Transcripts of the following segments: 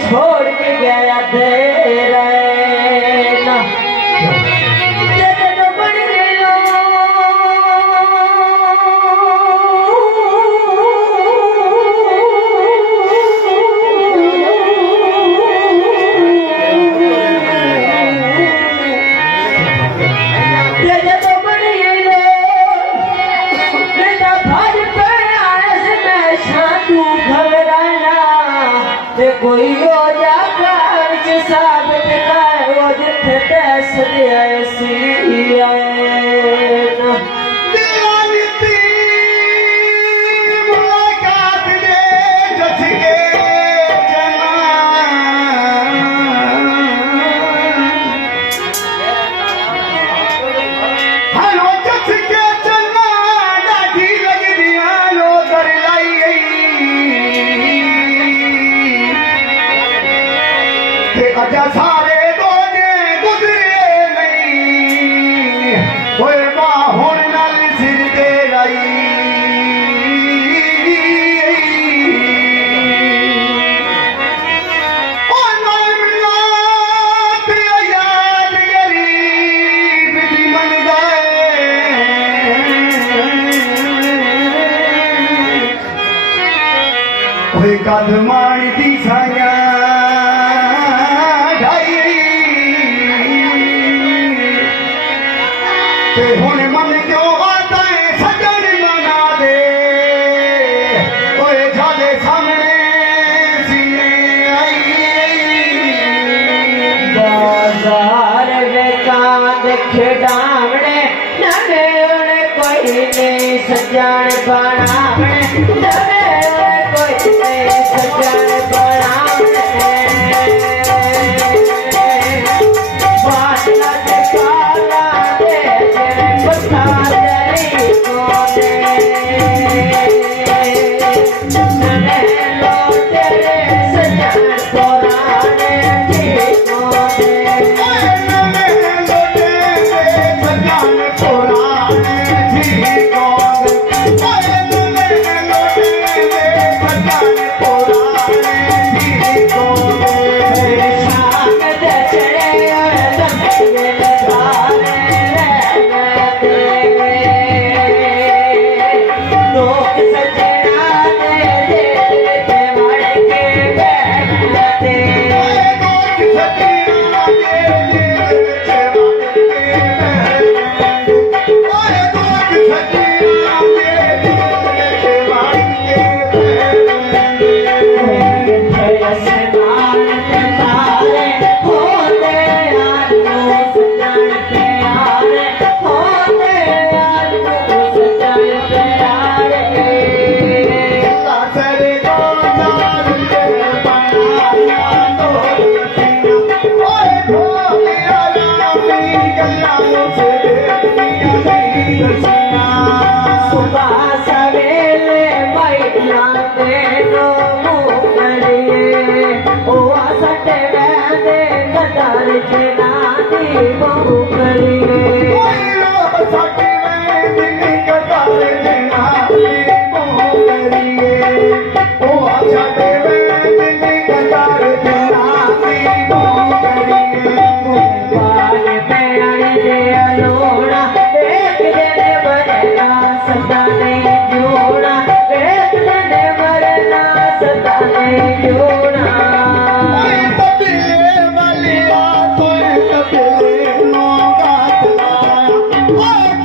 छोड़ के गया तेरा कोई हो जाकर साबित कर वो जिथे तैस ऐसी आए मुलाकात दे जच के हलो जच के जना डाढ़ी लग दिया लो कर लाई अजा सारे दोने गुजरे नहीं होए बाहुण नाल सिर दे रही ओ नाल मिला प्रिय याद गरीब दी मन गए होए कद माणी दी साया हुण मन क्यों आता है सजन मना दे ओए झाले सामने सीने आई बाजार बेकांद खिडावने नवे उड़े कोई नहीं सजान बनावने नवे उड़े कोई नहीं सजान बनावने बादला से काला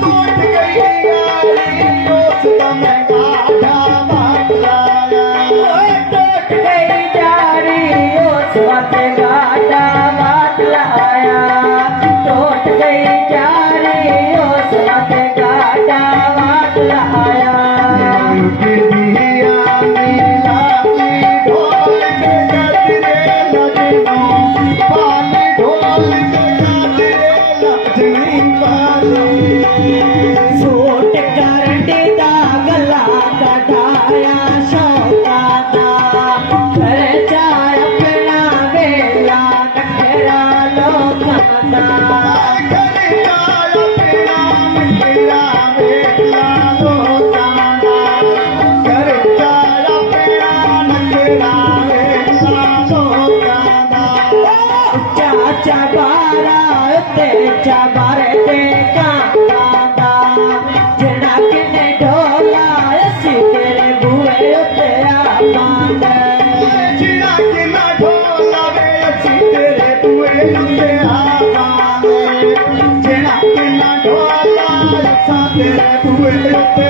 तू बच्चा बारे ते कांदा जना किने ढोला असी तेरे बुए उत्ते आपांदा जिना किना ढोला वे असी तेरे बुए उत्ते आपांदे जिना किना ढोला असा तेरे बुए उत्ते